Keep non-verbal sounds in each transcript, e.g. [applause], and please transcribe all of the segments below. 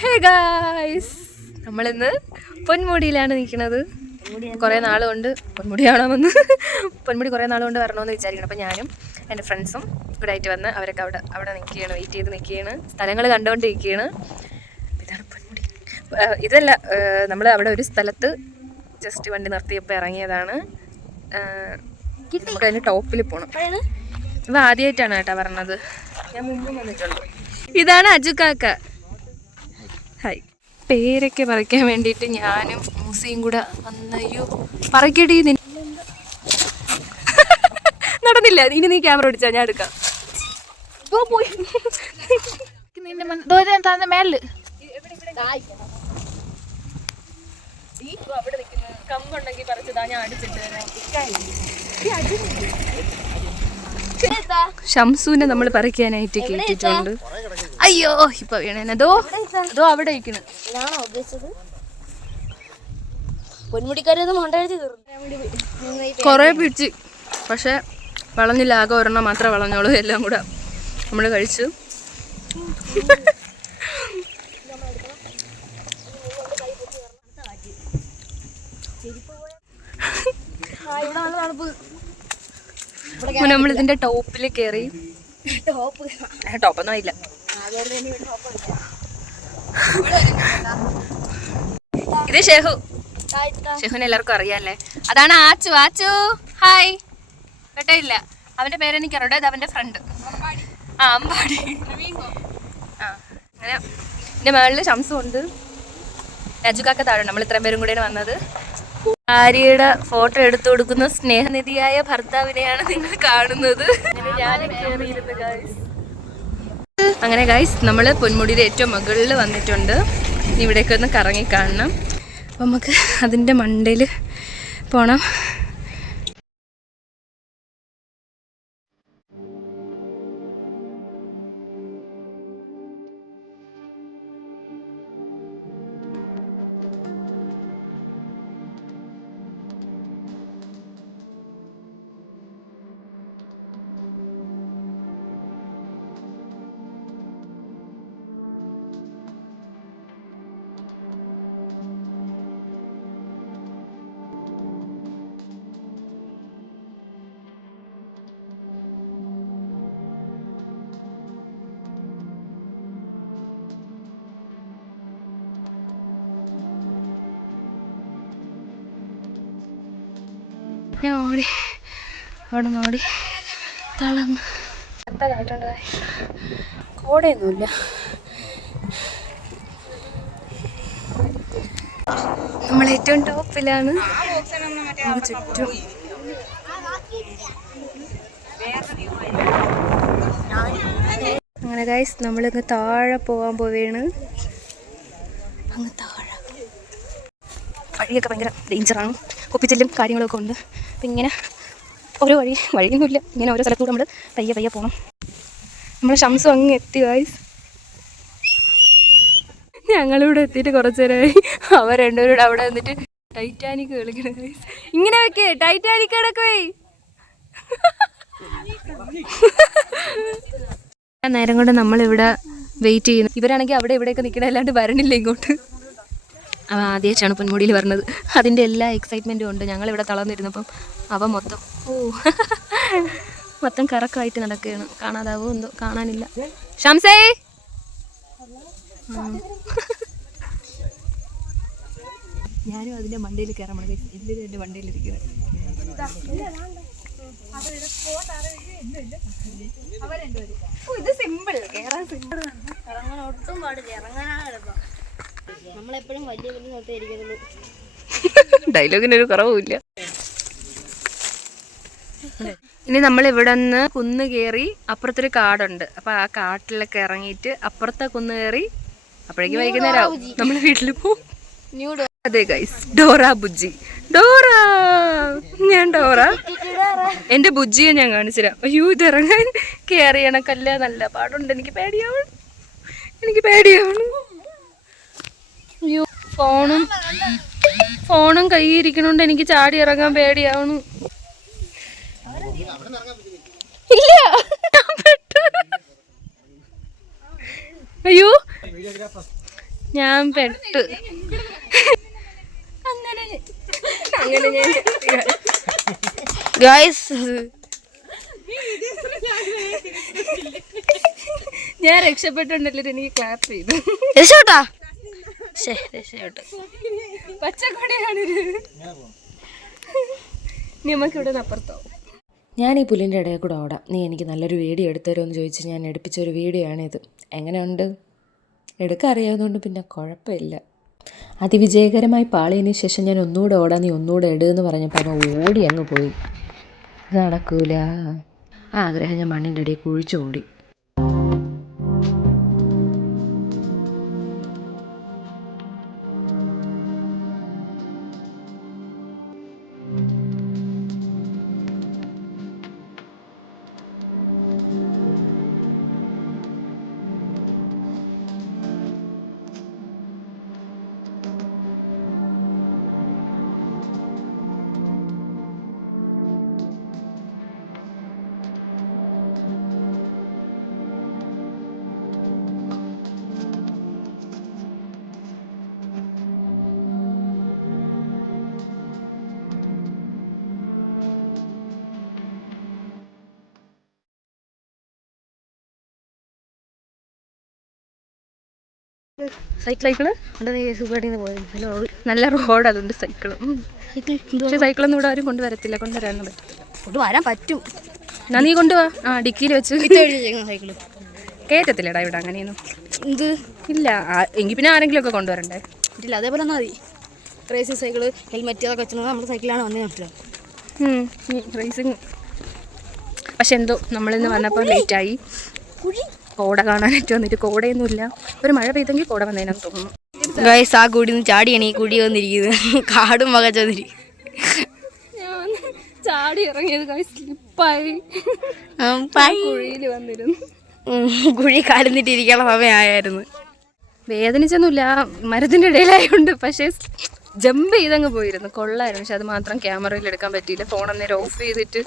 Hey guys നമ്മളിന്ന് പൊന്മുടിയിലാണ് നിൽക്കുന്നത്. കുറേ നാളുകൊണ്ട് കൊണ്ട് പൊന്മുടി കാണാമെന്ന് പൊന്മുടി കുറേ നാളുകൊണ്ട് കൊണ്ട് വരണമെന്ന് വിചാരിക്കണം അപ്പോൾ ഞാനും എന്റെ ഫ്രണ്ട്സും ഇവിടെ ആയിട്ട് വന്ന് അവരൊക്കെ അവിടെ അവിടെ നിൽക്കുകയാണ് വെയിറ്റ് ചെയ്ത് നിൽക്കുകയാണ്. സ്ഥലങ്ങൾ കണ്ടുകൊണ്ടിരിക്കുകയാണ്. ഇതാണ് പൊന്മുടി. ഇതല്ല നമ്മൾ അവിടെ ഒരു സ്ഥലത്ത് ജസ്റ്റ് വണ്ടി നിർത്തിയപ്പോൾ ഇറങ്ങിയതാണ്. നമുക്ക് അതിന്റെ ടോപ്പിൽ പോകണം ഇവ ആദ്യമായിട്ടാണ് കേട്ടോ പറഞ്ഞത് ഞാൻ മുമ്പും വന്നിട്ടുണ്ട്. ഇതാണ് അജുക്കാക്ക ഹായ് പേരൊക്കെ പറിക്കാൻ വേണ്ടിയിട്ട് ഞാനും മൂസയും കൂടെ വന്നയ്യോ പറക്കടി [laughs] നടന്നില്ല. ഇനി നീ ക്യാമറ ഓടിച്ചാ ഞാൻ എടുക്കാം. പോയി. നിന്റെ താന്ന മേളിൽ കമ്പുണ്ടെങ്കിൽ പറിച്ചതാ ഞാൻ അടിച്ചിട്ട് ഷംസൂനെ നമ്മൾ പറിക്കാനായിട്ട് കേട്ടിട്ടുണ്ട് അയ്യോ ഇപ്പൊ വീണോ അതോ അവിടെ കൊറേ ഉദ്ദേശിച്ചത്? പൊന്മുടിക്കാരത് കുറേ പിടിച്ച്. പക്ഷെ വളഞ്ഞില്ല. ആകെ ഒരെണ്ണം മാത്രമേ വളഞ്ഞോളൂ എല്ലാം കൂടെ നമ്മൾ കഴിച്ചു. നമ്മളിതിന്റെ ടോപ്പിൽ കയറി ടോപ്പ് ടോപ്പൊന്നും ഇല്ല ഇത് ഷെഹു. ഷെഹുനെ എല്ലാവർക്കും അറിയാല്ലേ? അതാണ് ആച്ചു. ആച്ചു ഹായ് കേട്ടില്ല അവന്റെ പേരെനിക്ക് അറിയാം ഇത് അവന്റെ ഫ്രണ്ട് ആ അമ്പാടി. ആ അങ്ങനെ. എന്റെ മേളിൽ ഉണ്ട് രജുക്കാക്ക താഴെ നമ്മൾ ഇത്രയും പേരും കൂടെയാണ് വന്നത്. ഭാര്യയുടെ ഫോട്ടോ എടുത്തു കൊടുക്കുന്ന സ്നേഹനിധിയായ ഭർത്താവിനെയാണ് നിങ്ങൾ കാണുന്നത്. ഞാൻ ഞാനും കയറിയിരുന്നു guys. അങ്ങനെ ഗൈസ് നമ്മൾ പൊന്മുടിയുടെ ഏറ്റവും മുകളിൽ വന്നിട്ടുണ്ട്. ഇവിടേക്കൊന്ന് ഇവിടേക്ക് കറങ്ങി കാണണം. അപ്പം നമുക്ക് അതിന്റെ മണ്ടയിൽ പോണം. ഞാൻ ഓടി അവിടെ നിന്ന് ഓടി തളർന്ന് കോടയൊന്നുമില്ല. നമ്മൾ ഏറ്റവും ടോപ്പിലാണ്. നമുക്ക് ചുറ്റും അങ്ങനെ ഗൈസ് നമ്മളിങ്ങ് താഴെ പോകാൻ പോവുകയാണ് അങ്ങ് താഴെ. വഴിയൊക്കെ ഭയങ്കര ഡേഞ്ചറാണ് കുപ്പിച്ചില്ലും കാര്യങ്ങളൊക്കെ ഉണ്ട്. അപ്പം ഇങ്ങനെ ഓരോ വഴി വഴിയൊന്നുമില്ല. ഇങ്ങനെ ഓരോ സ്ഥലത്തൂടെ നമ്മൾ പയ്യെ പയ്യെ പോകണം നമ്മൾ ഷംസും അങ്ങ് എത്തി വായി ഞങ്ങളിവിടെ എത്തിയിട്ട് കുറച്ച് നേരമായി അവർ രണ്ടുപേരും കൂടെ അവിടെ നിന്നിട്ട് ടൈറ്റാനിക് കളിക്കണം ഇങ്ങനെ വെക്കേ ടൈറ്റാനിക് കിടക്കുവേ നേരം കൊണ്ട് നമ്മളിവിടെ വെയിറ്റ് ചെയ്യുന്നു. ഇവരാണെങ്കിൽ അവിടെ ഇവിടെയൊക്കെ നിൽക്കണ അല്ലാണ്ട് വരണില്ല ഇങ്ങോട്ട്. അവ ആദ്യമായിട്ടാണ് പൊന്മുടിയിൽ പറഞ്ഞത് അതിന്റെ എല്ലാ എക്സൈറ്റ്മെന്റും ഉണ്ട്. ഞങ്ങളിവിടെ തളർന്നിരുന്നപ്പം അവ മൊത്തം ഓ മൊത്തം കറക്കമായിട്ട് നടക്കുകയാണ്. കാണാതാവോ എന്തോ കാണാനില്ല. ഷംസേ. ഞാനും അതിന്റെ മണ്ടയിൽ കയറാൻ മതി ഇല്ല എന്റെ മണ്ടയിൽ ഇരിക്കുന്നത് ഇത് സിമ്പിൾ കേറാൻ സിമ്പിൾ ഇറങ്ങാൻ ഒട്ടും പാടില്ല. ഇറങ്ങാനാണ് എളുപ്പം. നമ്മളെപ്പോഴും വലിയ വലിയ സ്ഥലത്തേ ഇരിക്കുന്നുള്ളൂ ഡയലോഗിനൊരു കുറവുമില്ല. ഇനി നമ്മൾ ഇവിടെ നിന്ന് കുന്ന് കയറി അപ്പുറത്തൊരു കാടുണ്ട്. അപ്പൊ ആ കാട്ടിലൊക്കെ ഇറങ്ങിയിട്ട് അപ്പുറത്തെ കുന്ന് കയറി അപ്പോഴേക്ക് വൈകുന്നേരം നമ്മൾ വീട്ടിൽ പോവും. ന്യൂ അതെ ഗൈസ് ഡോറ ബുജ്ജി. ഡോറ! ഞാൻ ഡോറ. എന്റെ ബുജ്ജിയെ ഞാൻ കാണിച്ചുതരാം. അയ്യോ ഇത് ഇറങ്ങാൻ കയറിയണക്കല്ല നല്ല പാടുണ്ട്. എനിക്ക് പേടിയാവണം. എനിക്ക് പേടിയാവണം. ഫോണും ഫോണും കൈയിരിക്കണോണ്ട് എനിക്ക് ചാടി ഇറങ്ങാൻ പേടിയാവണു ഇല്ല. അയ്യോ. ഞാൻ പെട്ട്. അങ്ങനെ അങ്ങനെ ഞാൻ ഗായ്സ്. ഞാൻ രക്ഷപ്പെട്ടുണ്ടല്ലോ എനിക്ക് ക്ലാപ്പ് ചെയ്തു രക്ഷപ്പെട്ടു? പച്ചക്കൊടിയാണിത് നമുക്ക് ഇവിടെ നിന്ന് അപ്പുറത്താവും ഞാൻ ഈ പുല്ലിന്റെ ഇടയിൽ കൂടെ ഓടാം. നീ എനിക്ക് നല്ലൊരു വീഡിയോ എടുത്തരുമോ എന്ന് ചോദിച്ച് ഞാൻ എടുപ്പിച്ച ഒരു വീഡിയോ ആണിത് എങ്ങനെയുണ്ട്? എടുക്കാൻ അറിയാവുന്നതുകൊണ്ട് പിന്നെ കുഴപ്പമില്ല. അതിവിജയകരമായി പാളിയതിന് ശേഷം ഞാൻ ഒന്നുകൂടെ ഓടാ. നീ ഒന്നുകൂടെ എന്ന് പറഞ്ഞപ്പോൾ അവൻ ഓടി അങ്ങ് പോയി. ഇത് നടക്കൂല. ആ ആഗ്രഹം ഞാൻ മണ്ണിന്റെ ഇടയിൽ കുഴിച്ചു മൂടി. സൈക്കിൾ സൈക്കിൾ സുഖമായിട്ട് പോയത് നല്ല റോഡ് അതുകൊണ്ട് സൈക്കിളും പക്ഷേ സൈക്കിളൊന്നും ഇവിടെ ആരും കൊണ്ടുവരത്തില്ല. കൊണ്ടുവരാനും പറ്റും കൊണ്ട് വരാൻ പറ്റും. എന്നാ നീ കൊണ്ടുപോവാ ആ ഡിക്കിയിൽ വെച്ച്. സൈക്കിൾ കയറ്റത്തില്ലടാ ഇവിടെ അങ്ങനെയൊന്നും. ഇത് ഇല്ല. എങ്കിൽ പിന്നെ ആരെങ്കിലും ഒക്കെ കൊണ്ടുവരണ്ടേ? ഇല്ല അതേപോലെ മതി. റേസിംഗ് സൈക്കിൾ ഹെൽമെറ്റ് അതൊക്കെ വെച്ചിട്ട് നമ്മുടെ സൈക്കിളാണ് വന്നേ മനസ്സിലാവും റേസിങ് പക്ഷെ എന്തോ നമ്മളിന്ന് വന്നപ്പോൾ ലേറ്റായി കോട കാണാനായിട്ട് വന്നിട്ട് കോടയൊന്നുമില്ല. ഒരു മഴ പെയ്തെങ്കിൽ കോട വന്നതിനാന്ന് തോന്നുന്നു. ഗൈസ് ആ കൂടി നിന്ന് ചാടിയാണ് ഈ കുടി വന്നിരിക്കുന്നത്. കാടും മകച്ച വന്നിരിക്കും ഞാൻ ചാടി ഇറങ്ങിയത് സ്ലിപ്പായി. കുഴിയിൽ വന്നിരുന്നു. കുഴി കാലുന്നിട്ടിരിക്കാനുള്ള സമയമായിരുന്നു വേദനിച്ചൊന്നുമില്ല. മരത്തിന്റെ ഇടയിലായതുകൊണ്ട് പക്ഷേ ജമ്പ് ചെയ്തങ്ങ് പോയിരുന്നു. കൊള്ളായിരുന്നു. പക്ഷെ അത് മാത്രം ക്യാമറയിൽ എടുക്കാൻ പറ്റിയില്ല. ഫോൺ അന്നേരം ഓഫ് ചെയ്തിട്ട്.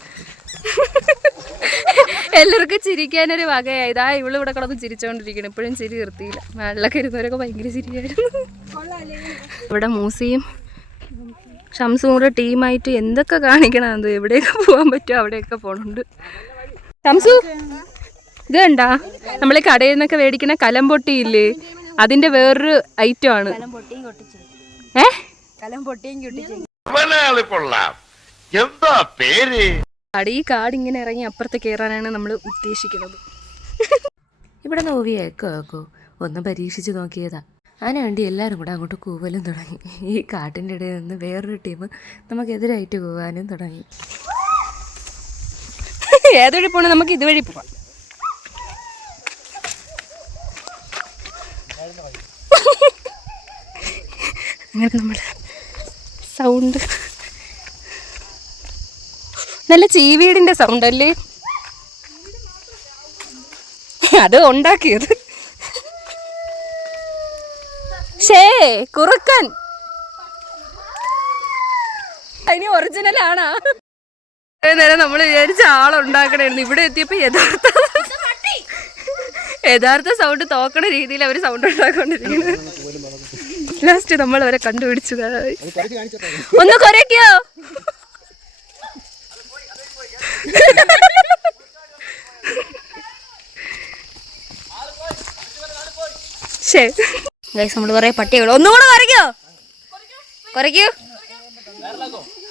എല്ലാവർക്കും ചിരിക്കാനൊരു വകയായി. ഇതാ ഇവൾ ഇവിടെ കിടന്ന് ചിരിച്ചോണ്ടിരിക്കണം ഇപ്പോഴും ചിരി നിർത്തിയില്ല. വെള്ളമൊക്കെ ഇരുന്നവരൊക്കെ ഭയങ്കര ചിരിയായിരുന്നു. ഇവിടെ മൂസിയും ഷംസും കൂടെ ടീമായിട്ട് എന്തൊക്കെ കാണിക്കണം? അത് എവിടെയൊക്കെ പോകാൻ പറ്റുമോ? അവിടെയൊക്കെ പോണുണ്ട്. ഷംസു ഇത് കണ്ടാ? നമ്മൾ കടയിൽ നിന്നൊക്കെ മേടിക്കുന്ന കലം പൊട്ടിയില്ലേ അതിന്റെ വേറൊരു ഐറ്റം ആണ്. ഏ? കലം പൊട്ടിയും കിട്ടിച്ചു അവനാൾ കൊള്ളാം എന്താ പേര്? കാട് ഈ കാട് ഇങ്ങനെ ഇറങ്ങി അപ്പുറത്ത് കയറാനാണ് നമ്മൾ ഉദ്ദേശിക്കുന്നത്. ഇവിടെ നോവിയേക്കോ ഒന്ന് പരീക്ഷിച്ച് നോക്കിയതാ. അതിനു വേണ്ടി എല്ലാവരും കൂടെ അങ്ങോട്ട് കൂവലും തുടങ്ങി. ഈ കാട്ടിന്റെ ഇടയിൽ നിന്ന് വേറൊരു ടീം നമുക്കെതിരായിട്ട് കൂവാനും തുടങ്ങി. ഏതുവഴി പോണേ നമുക്ക് ഇതുവഴി പോവാം. അങ്ങനെ നമ്മൾ സൗണ്ട് നല്ല ചീവീടിന്റെ സൗണ്ട് അല്ലേ? അത് ഉണ്ടാക്കിയത്. ഷേ കുറുക്കൻ. അതിന് ഒറിജിനൽ ആണാ. നേരം നമ്മൾ വിചാരിച്ച ആളുണ്ടാക്കണായിരുന്നു. ഇവിടെ എത്തിയപ്പോ യഥാർത്ഥ യഥാർത്ഥ സൗണ്ട് തോക്കണ രീതിയിൽ അവർ സൗണ്ട് ഉണ്ടാക്കൊണ്ടിരിക്കുന്നത് ലാസ്റ്റ് നമ്മൾ അവരെ കണ്ടുപിടിച്ചു. ഒന്ന് കൊരക്കോ ശരി ഗൈസ് നമ്മൾ കുറേ പട്ടികൾ ഒന്നുകൂടെ കുറയ്ക്കോ? കുറയ്ക്കൂ?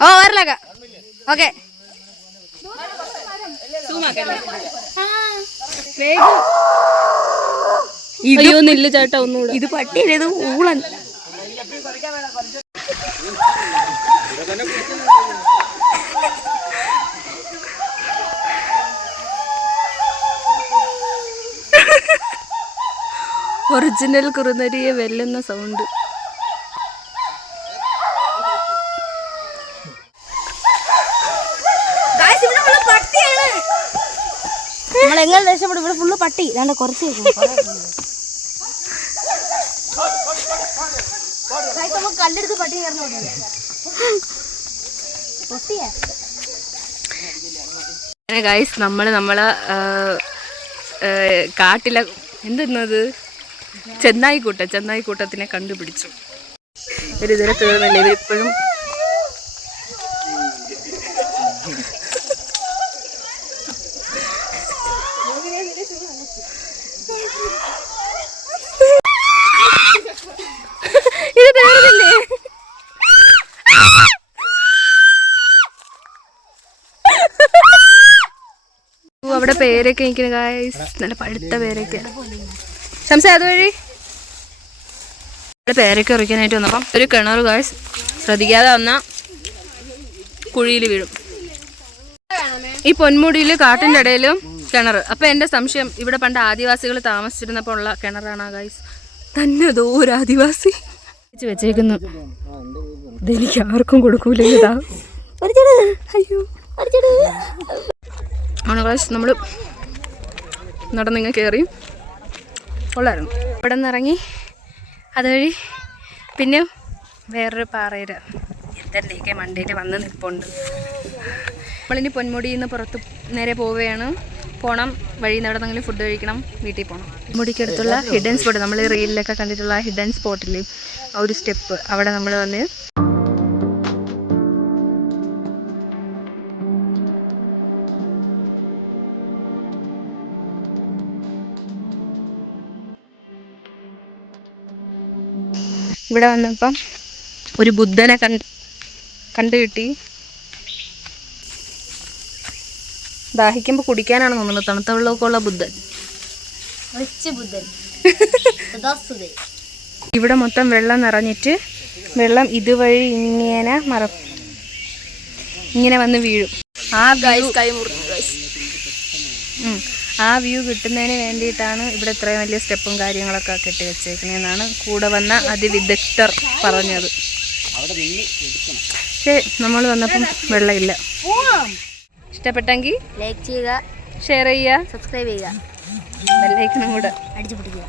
ഓ വരലാക്ക ഓക്കെ. അയ്യോ നില്ല ചേട്ടാ ഒന്നുകൂടെ. ഇത് പട്ടിയല്ല? ഇത് ഊളൻ. ഒറിജിനൽ കുറുനരിയെ വെല്ലുന്ന സൗണ്ട്. നമ്മൾ എങ്ങനെ രക്ഷപ്പെടും? ഇവിടെ ഫുള്ള് പട്ടി. രണ്ട് കുറച്ച് കല്ലെടുത്ത് പട്ടി കയറുന്ന പൊട്ടിയാ. ഗൈസ് നമ്മൾ നമ്മളെ കാട്ടിലെ എന്തെന്നത്? ചെന്നായിക്കൂട്ടം ചെന്നായിക്കൂട്ടത്തിനെ കണ്ടുപിടിച്ചു. ഇവരിതുവരെ തീർന്നില്ല ഇവരിപ്പോഴും ഇത് അവിടെ പേരൊക്കെ ഗായ്സ് നല്ല പഴുത്ത പേരൊക്കെ സംശയ അതുവഴി? പേരൊക്കെ ഉറക്കാനായിട്ട് വന്നപ്പം ഒരു കിണർ കാഴ്ച ശ്രദ്ധിക്കാതെ വന്ന കുഴിയിൽ വീഴും. ഈ പൊന്മുടിയിൽ കാട്ടിന്റെ ഇടയിലും കിണർ. അപ്പം എന്റെ സംശയം ഇവിടെ പണ്ട് ആദിവാസികൾ താമസിച്ചിരുന്നപ്പോൾ ഉള്ള കിണറാണ് ഗായ്സ് തന്നെ അതോ ഒരു ആദിവാസി? വെച്ച് വെച്ചേക്കുന്നു. ഇതെനിക്ക് ആർക്കും കൊടുക്കൂല ഇതാ. അയ്യോ. നമ്മൾ നടന്നിങ്ങ് കയറി കൊള്ളായിരുന്നു. ഇവിടെ നിന്ന് ഇറങ്ങി അതുവഴി പിന്നെ വേറൊരു പാറയിൽ എന്തെന്റെയൊക്കെ മണ്ടയിൽ വന്ന് നിൽപ്പുണ്ട് നമ്മളിനി പൊന്മുടിയിൽ നിന്ന് പുറത്ത് നേരെ പോവുകയാണ്. പോകണം വഴി നടന്നെങ്കിലും ഫുഡ് കഴിക്കണം. വീട്ടിൽ പോകണം പൊന്മുടിക്കടുത്തുള്ള ഹിഡൻ സ്പോട്ട് നമ്മൾ റീലിലൊക്കെ കണ്ടിട്ടുള്ള ഹിഡൻ സ്പോട്ടിൽ ഒരു സ്റ്റെപ്പ് അവിടെ നമ്മൾ വന്ന് ഇവിടെ വന്നപ്പം ഒരു ബുദ്ധനെ കണ്ട് കണ്ടു കിട്ടി. ദാഹിക്കുമ്പോൾ കുടിക്കാനാണ് തോന്നുന്നത്. തണുത്ത വെള്ളമൊക്കെ ഉള്ള ബുദ്ധൻ. [laughs] ഇവിടെ മൊത്തം വെള്ളം നിറഞ്ഞിട്ട് വെള്ളം ഇതുവഴി ഇങ്ങനെ മറ ഇങ്ങനെ വന്ന് വീഴും. ആ വ്യൂ ഉം. ആ വ്യൂ കിട്ടുന്നതിന് വേണ്ടിയിട്ടാണ് ഇവിടെ ഇത്രയും വലിയ സ്റ്റെപ്പും കാര്യങ്ങളൊക്കെ കെട്ടി വെച്ചേക്കുന്നതെന്നാണ് കൂടെ വന്ന അതിവിദഗ്ധർ പറഞ്ഞത്. പക്ഷേ നമ്മൾ വന്നപ്പം വെള്ളമില്ല. ഇഷ്ടപ്പെട്ടെങ്കിൽ ലൈക്ക് ചെയ്യുക. ഷെയർ ചെയ്യുക. സബ്സ്ക്രൈബ് ചെയ്യുക. ബെല്ലൈക്കണം കൂടെ. അടിച്ചു പൊട്ടിക്കുക.